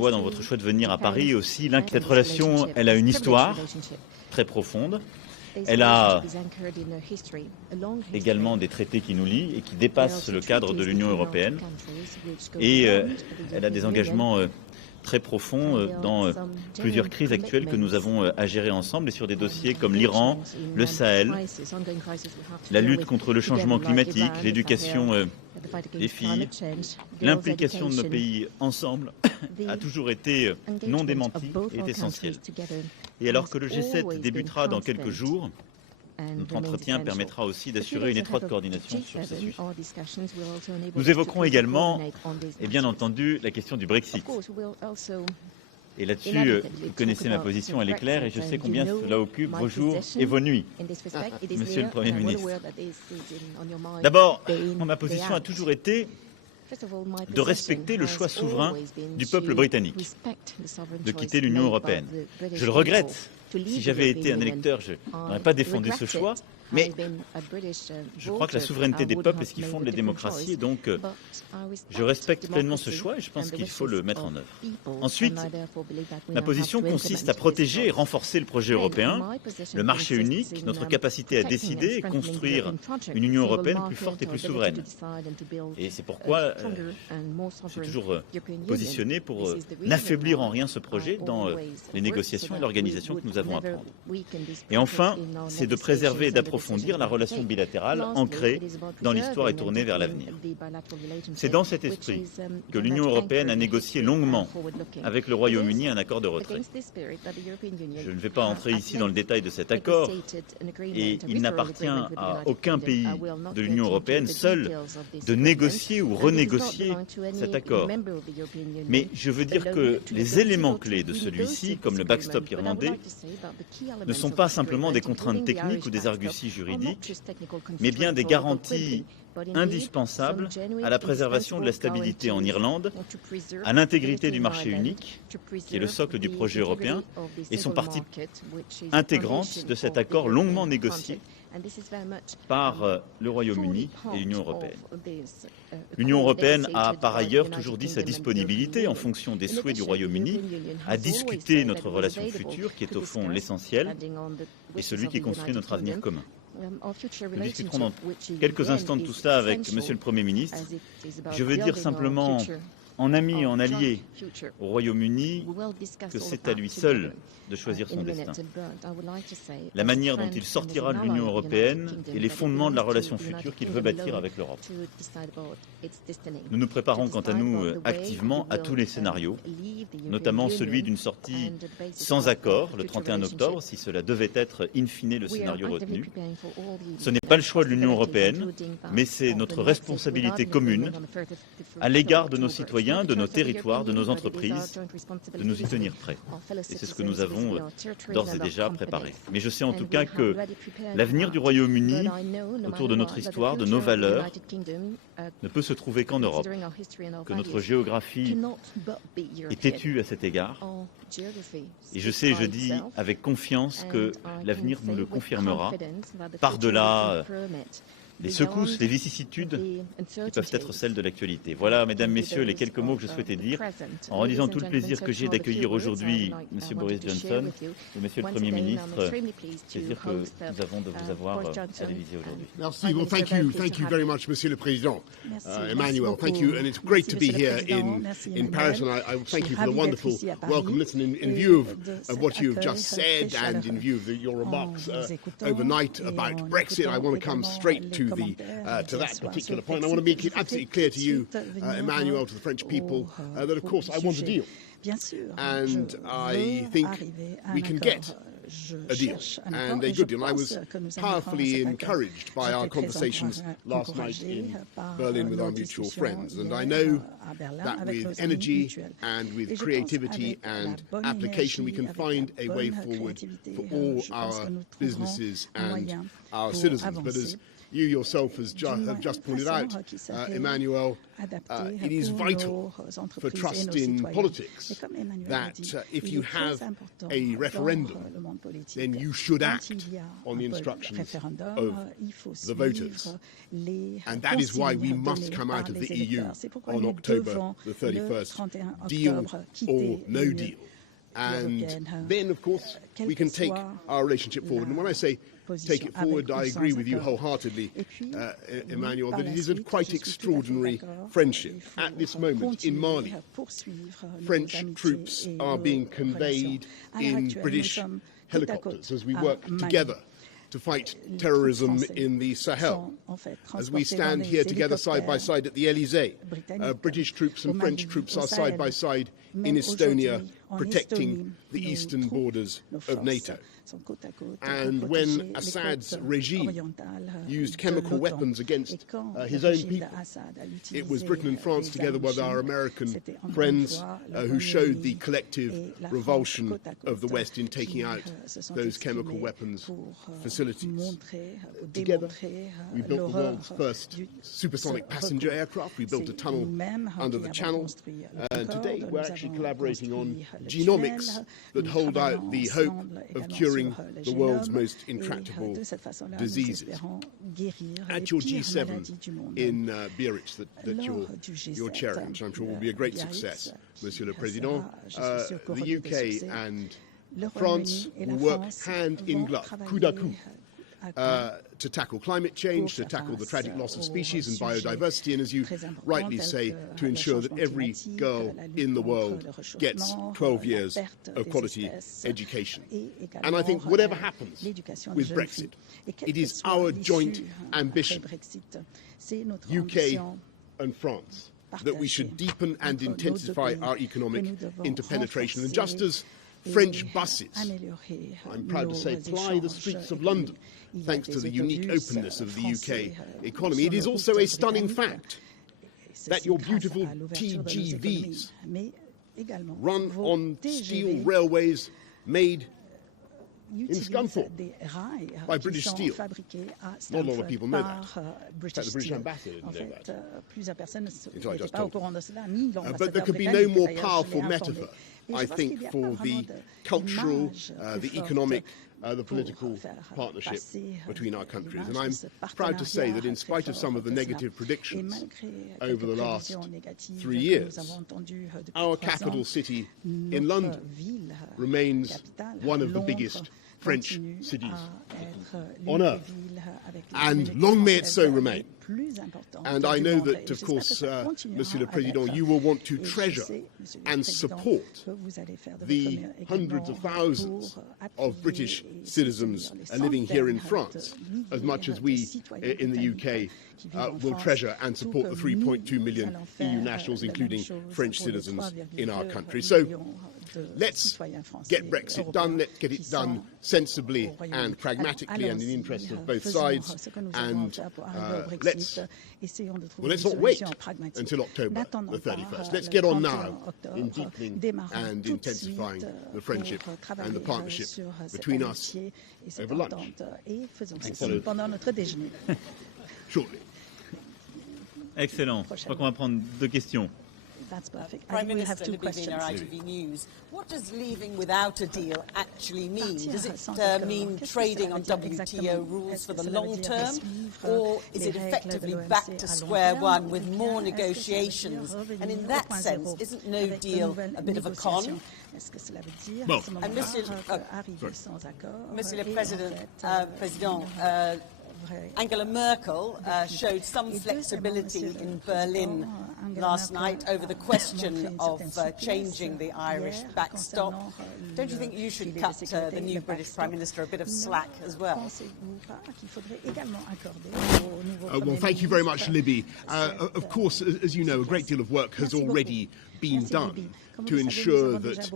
On voit dans votre choix de venir à Paris aussi, cette relation, elle a une histoire très profonde. Elle a également des traités qui nous lient et qui dépassent le cadre de l'Union européenne. Et elle a des engagements très profonds dans plusieurs crises actuelles que nous avons à gérer ensemble et sur des dossiers comme l'Iran, le Sahel, la lutte contre le changement climatique, l'éducation des filles. L'implication de nos pays ensemble a toujours été non démentie et est essentielle. Et alors que le G7 débutera dans quelques jours, notre entretien permettra aussi d'assurer une étroite coordination sur ces sujets. Nous évoquerons également, et bien entendu, la question du Brexit. Et là-dessus, vous connaissez ma position, elle est claire, et je sais combien cela occupe vos jours et vos nuits, Monsieur le Premier ministre. D'abord, ma position a toujours été de respecter le choix souverain du peuple britannique de quitter l'Union européenne. Je le regrette. Si j'avais été un électeur, je n'aurais pas défendu ce choix, mais je crois que la souveraineté des peuples est ce qui fonde les démocraties, et donc je respecte pleinement ce choix et je pense qu'il faut le mettre en œuvre. Ensuite, ma position consiste à protéger et renforcer le projet européen, le marché unique, notre capacité à décider et construire une Union européenne plus forte et plus souveraine. Et c'est pourquoi je suis toujours positionné pour n'affaiblir en rien ce projet dans les négociations et l'organisation que nous avons à prendre. Et enfin, c'est de préserver et d'approfondir la relation bilatérale ancrée dans l'histoire et tournée vers l'avenir. C'est dans cet esprit que l'Union européenne a négocié longuement avec le Royaume-Uni un accord de retrait. Je ne vais pas entrer ici dans le détail de cet accord et il n'appartient à aucun pays de l'Union européenne seul de négocier ou renégocier cet accord. Mais je veux dire que les éléments clés de celui-ci, comme le backstop irlandais, ne sont pas simplement des contraintes techniques ou des arguties juridiques, mais bien des garanties indispensables à la préservation de la stabilité en Irlande, à l'intégrité du marché unique, qui est le socle du projet européen, et sont partie intégrante de cet accord longuement négocié par le Royaume-Uni et l'Union européenne. L'Union européenne a par ailleurs toujours dit sa disponibilité, en fonction des souhaits du Royaume-Uni, à discuter notre relation future, qui est au fond l'essentiel, et celui qui construit notre avenir commun. Nous discuterons dans quelques instants de tout cela avec Monsieur le Premier ministre. Je veux dire simplement, en ami et en allié au Royaume-Uni, que c'est à lui seul de choisir son destin. La manière dont il sortira de l'Union européenne et les fondements de la relation future qu'il veut bâtir avec l'Europe. Nous nous préparons quant à nous activement à tous les scénarios, notamment celui d'une sortie sans accord le 31 octobre, si cela devait être in fine le scénario retenu. Ce n'est pas le choix de l'Union européenne, mais c'est notre responsabilité commune à l'égard de nos citoyens, de nos territoires, de nos entreprises, de nous y tenir prêts. Et c'est ce que nous avons d'ores et déjà préparé. Mais je sais en tout cas que l'avenir du Royaume-Uni, autour de notre histoire, de nos valeurs, ne peut se trouver qu'en Europe, que notre géographie est têtue à cet égard. Et je sais, je dis avec confiance que l'avenir nous le confirmera, par-delà les secousses, les vicissitudes qui peuvent être celles de l'actualité. Voilà, mesdames, messieurs, les quelques mots que je souhaitais dire, en redisant tout le plaisir que j'ai d'accueillir aujourd'hui M. Boris Johnson et M. le Premier ministre. Plaisir que nous avons de vous avoir à l'Élysée aujourd'hui. Merci. Well, thank you very much, Monsieur le Président. Emmanuel, thank you, and it's great to be here in Paris, and I thank you for the wonderful welcome. Listen, in view of what you've just said, and in view of your remarks overnight about Brexit, I want to come straight to that particular point. I want to make it absolutely clear to you, Emmanuel, to the French people, that of course I want a deal. And I think we can get a deal, and a good deal. I was powerfully encouraged by our conversations last night in Berlin with our mutual friends, and I know that with energy and with creativity and application we can find a way forward for all our businesses and our citizens. But as you yourself have just pointed out, Emmanuel, it is vital for trust in politics that if you have a referendum, then you should act on the instructions of the voters. And that is why we must come out of the EU on October the 31st, deal or no deal. And then, of course, we can take our relationship forward. And when I say take it forward, I agree with you wholeheartedly, Emmanuel, that it is a quite extraordinary friendship. At this moment in Mali, French troops are being conveyed in British helicopters as we work together to fight terrorism in the Sahel. As we stand here together side by side at the Elysée, British troops and French troops are side by side in Estonia protecting the eastern borders of NATO. And when Assad's regime used chemical weapons against his own people, it was Britain and France together with our American friends who showed the collective revulsion of the West in taking out those chemical weapons facilities. Together, we built the world's first supersonic passenger aircraft. We built a tunnel under the Channel. And today, we're actually collaborating on genomics that hold out the hope of curing the world's most intractable diseases. At your G7 in Biarritz that you're chairing, which I'm sure will be a great success, Monsieur le Président, the UK and France will work hand in glove, coude à coude, to tackle climate change, to tackle the tragic loss of species and biodiversity, and as you rightly say, to ensure that every girl in the world gets 12 years of quality education. And I think whatever happens with Brexit, it is our joint ambition, UK and France, that we should deepen and intensify our economic interpenetration. And just as French buses, I'm proud to say, ply the streets of London, thanks to the unique openness of the UK economy, it is also a stunning fact that your beautiful TGVs run on steel railways made in Scunthorpe by British Steel. Not a lot of people know that. In fact, the British ambassador didn't know that. I just told them. But there could be no more powerful metaphor, I think, for the cultural, the economic, the political partnership between our countries. And I'm proud to say that in spite of some of the negative predictions over the last 3 years, our capital city in London remains one of the biggest French cities on earth. And long may it so remain. And I know that, of course, Monsieur le Président, you will want to treasure and support the hundreds of thousands of British citizens living here in France, as much as we in the UK will treasure and support the 3.2 million EU nationals, including French citizens in our country. So let's get Brexit done. Let's get it done sensibly and pragmatically and in the interest of both sides. And let's not wait until October the 31st. Let's get on now in deepening and intensifying the friendship and the partnership between us over lunch. Shortly. Excellent. Je crois qu'on va prendre 2 questions. That's perfect. Prime Minister Libivina, ITV News. What does leaving without a deal actually mean? Does it mean trading on WTO rules for the long term? Or is it effectively back to square one with more negotiations? And in that sense, isn't no deal a bit of a con? Well, and Monsieur le Président, Angela Merkel showed some flexibility in Berlin last night over the question of changing the Irish backstop. Don't you think you should cut the new British Prime Minister a bit of slack as well? Well, thank you very much, Libby. Of course, as you know, a great deal of work has already been done to ensure that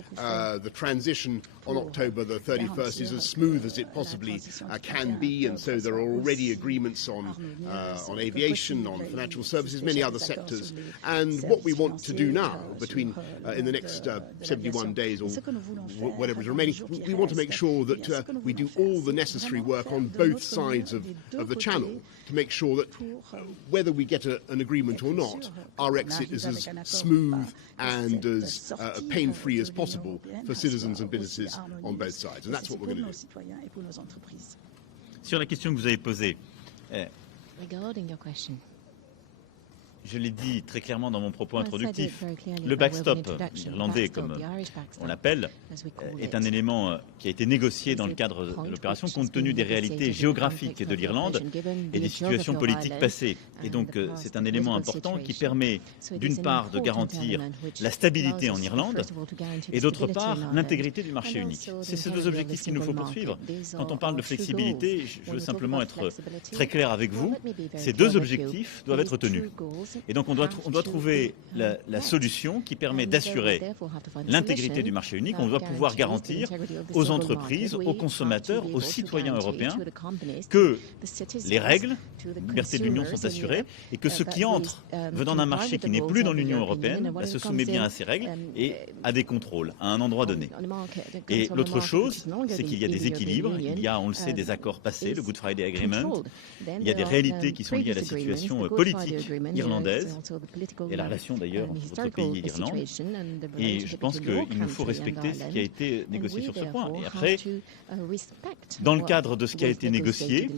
the transition on October the 31st is as smooth as it possibly can be, and so there are already agreements on aviation, on financial services, many other sectors And what we want to do now, between in the next 71 days or whatever is remaining, we want to make sure that we do all the necessary work on both sides of the channel to make sure that whether we get an agreement or not, our exit is as smooth and as pain-free as possible for citizens and businesses on both sides. And that's what we're going to do. Sur la question que vous avez posée, Regarding your question, je l'ai dit très clairement dans mon propos introductif, le backstop irlandais, comme on l'appelle, est un élément qui a été négocié dans le cadre de l'opération compte tenu des réalités géographiques de l'Irlande et des situations politiques passées. Et donc c'est un élément important qui permet d'une part de garantir la stabilité en Irlande et d'autre part l'intégrité du marché unique. C'est ces deux objectifs qu'il nous faut poursuivre. Quand on parle de flexibilité, je veux simplement être très clair avec vous, ces deux objectifs doivent être tenus. Et donc on doit trouver la solution qui permet d'assurer l'intégrité du marché unique. On doit pouvoir garantir aux entreprises, aux consommateurs, aux citoyens européens que les règles, les libertés de l'Union sont assurées et que ceux qui entrent venant d'un marché qui n'est plus dans l'Union européenne se soumet bien à ces règles et à des contrôles à un endroit donné. Et l'autre chose, c'est qu'il y a des équilibres. Il y a, on le sait, des accords passés, le Good Friday Agreement. Il y a des réalités qui sont liées à la situation politique irlandaise et la relation d'ailleurs entre votre pays et l'Irlande. Et je pense qu'il nous faut respecter ce qui a été négocié sur ce point. Et après, dans le cadre de ce qui a été négocié,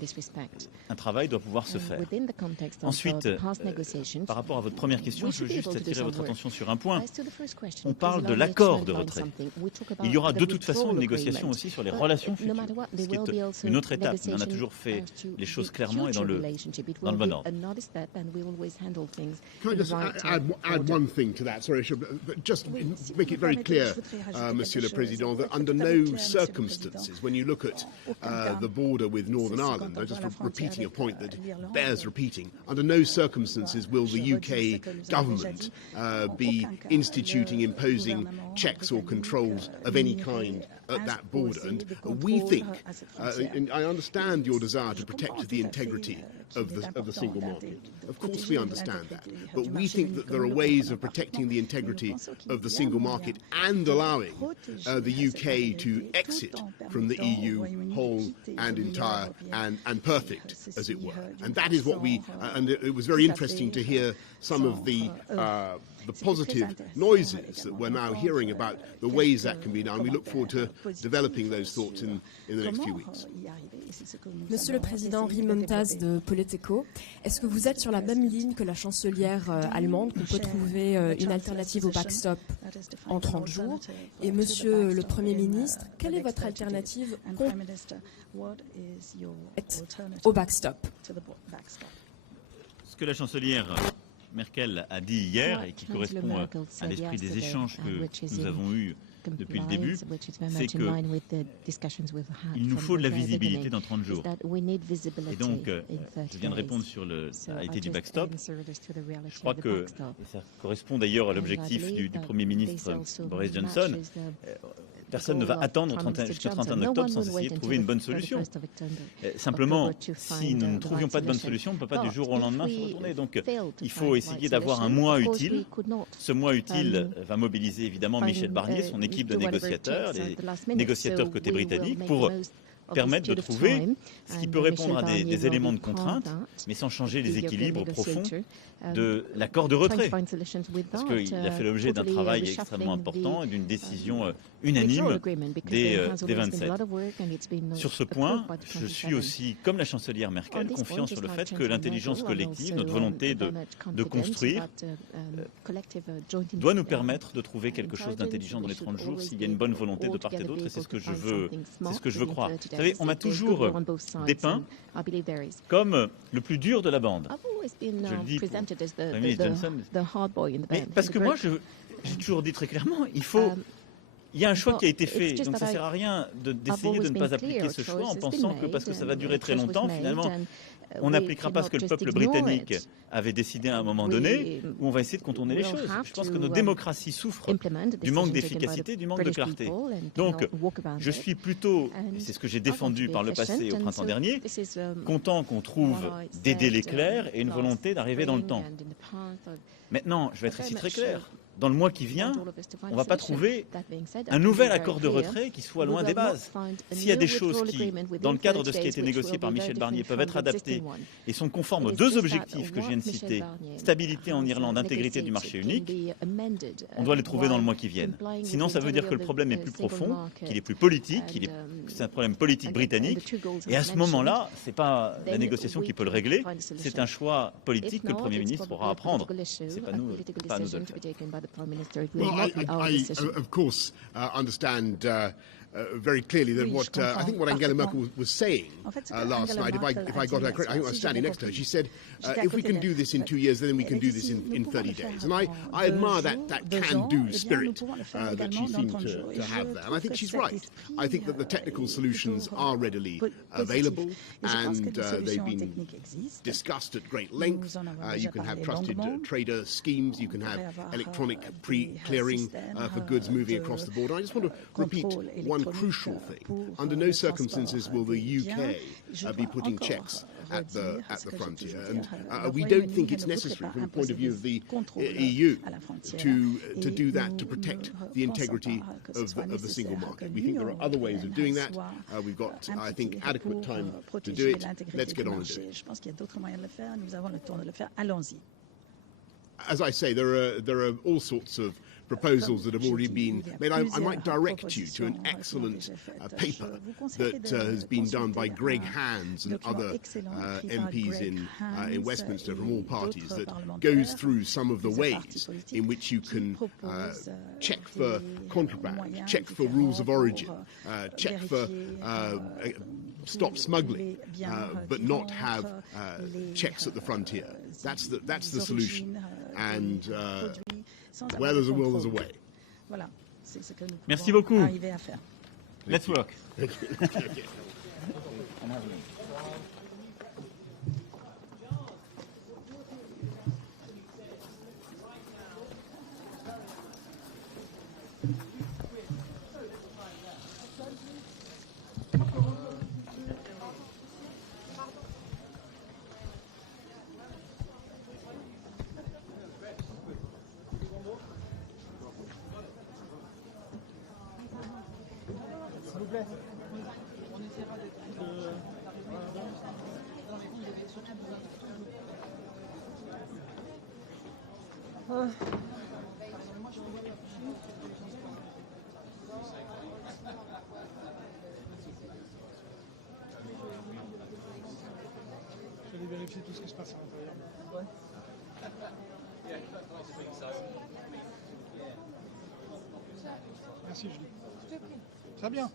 un travail doit pouvoir se faire. Ensuite, par rapport à votre première question, je veux juste attirer votre attention sur un point. On parle de l'accord de retrait. Il y aura de toute façon une négociation aussi sur les relations futures, ce qui est une autre étape. Mais on a toujours fait les choses clairement et dans le bon ordre. Can I just add one thing to that? Sorry, but just make it very clear, Monsieur le Président, that under no circumstances, when you look at the border with Northern Ireland, I'm just repeating a point that bears repeating, under no circumstances will the UK government be instituting, imposing checks or controls of any kind at that border. And we think, and I understand your desire to protect the integrity of the single market. Of course we understand that. But we think that there are ways of protecting the integrity of the single market and allowing the UK to exit from the EU whole and entire and perfect, as it were. And that is what we, and it was very interesting to hear some of the positive noises that we're now hearing about the ways that can be done. We look forward to developing those thoughts in the next few weeks. Monsieur le Président, Henri Momtaz de Politico, est-ce que vous êtes sur la même ligne que la chancelière allemande, qu'on peut trouver une alternative au backstop en 30 jours? Et Monsieur le Premier ministre, quelle est votre alternative au backstop? Ce que la chancelière Merkel a dit hier et qui correspond à l'esprit des échanges que nous avons eus depuis le début, c'est qu'il nous faut de la visibilité dans 30 jours. Et donc, je viens de répondre sur la réalité du backstop. Je crois que ça correspond d'ailleurs à l'objectif du Premier ministre Boris Johnson. Personne ne va attendre jusqu'au 31 octobre sans essayer de trouver une bonne solution. Simplement, si nous ne trouvions pas de bonne solution, on ne peut pas du jour au lendemain se retourner. Donc, il faut essayer d'avoir un mois utile. Ce mois utile va mobiliser évidemment Michel Barnier, son équipe de négociateurs, les négociateurs côté britannique, pour permettre de trouver ce qui peut répondre à des éléments de contrainte, mais sans changer les équilibes profonds de l'accord de retrait. Parce qu'il a fait l'objet d'un travail extrêmement important et d'une décision unanime des 27. Sur ce point, je suis aussi, comme la chancelière Merkel, confiant sur le fait que l'intelligence collective, notre volonté de construire, doit nous permettre de trouver quelque chose d'intelligent dans les 30 jours s'il y a une bonne volonté de part et d'autre, et c'est ce que je veux croire. Vous savez, on m'a toujours dépeint comme le plus dur de la bande. Je le dis pour le Premier ministre Johnson. Mais parce que moi, j'ai toujours dit très clairement, il y a un choix qui a été fait, donc ça ne sert à rien d'essayer de ne pas appliquer ce choix en pensant que parce que ça va durer très longtemps, finalement, on n'appliquera pas ce que le peuple britannique avait décidé à un moment donné, où on va essayer de contourner les choses. Je pense que nos démocraties souffrent du manque d'efficacité, du manque de clarté. Donc, je suis plutôt, et c'est ce que j'ai défendu par le passé au printemps dernier, content qu'on trouve des délais clairs et une volonté d'arriver dans le temps. Maintenant, je vais être ici très clair. Dans le mois qui vient, on ne va pas trouver un nouvel accord de retrait qui soit loin des bases. S'il y a des choses qui, dans le cadre de ce qui a été négocié par Michel Barnier, peuvent être adaptées et sont conformes aux deux objectifs que je viens de citer, stabilité en Irlande, intégrité du marché unique, on doit les trouver dans le mois qui vient. Sinon, ça veut dire que le problème est plus profond, qu'il est plus politique, c'est un problème politique britannique. Et à ce moment-là, ce n'est pas la négociation qui peut le régler, c'est un choix politique que le Premier ministre aura à prendre. Ce n'est pas nous de le faire. Well, I of course, understand very clearly that I think what Angela Merkel was saying last night, if I got her correct, I think I was standing next to her, she said, if we can do this in 2 years, then we can do this in 30 days. And I admire that can-do spirit that she seemed to have there. And I think she's right. I think that the technical solutions are readily available and they've been discussed at great length. You can have trusted trader schemes, you can have electronic pre-clearing for goods moving across the border. I just want to repeat one crucial thing. Under no circumstances will the UK be putting checks at the frontier, and we don't think it's necessary from the point of view of the EU to do that to protect the integrity of the single market. We think there are other ways of doing that. We've got, I think, adequate time to do it. Let's get on and do it. As I say, there are all sorts of proposals that have already been made. I might direct you to an excellent paper that has been done by Greg Hands and other MPs in Westminster from all parties that goes through some of the ways in which you can check for contraband, check for rules of origin, check for stop smuggling, but not have checks at the frontier. That's the solution. And where there's a will, there's a way. Merci beaucoup. Let's work. Je vais vérifier tout ce qui se passe à l'intérieur. Merci, Julie. Très bien.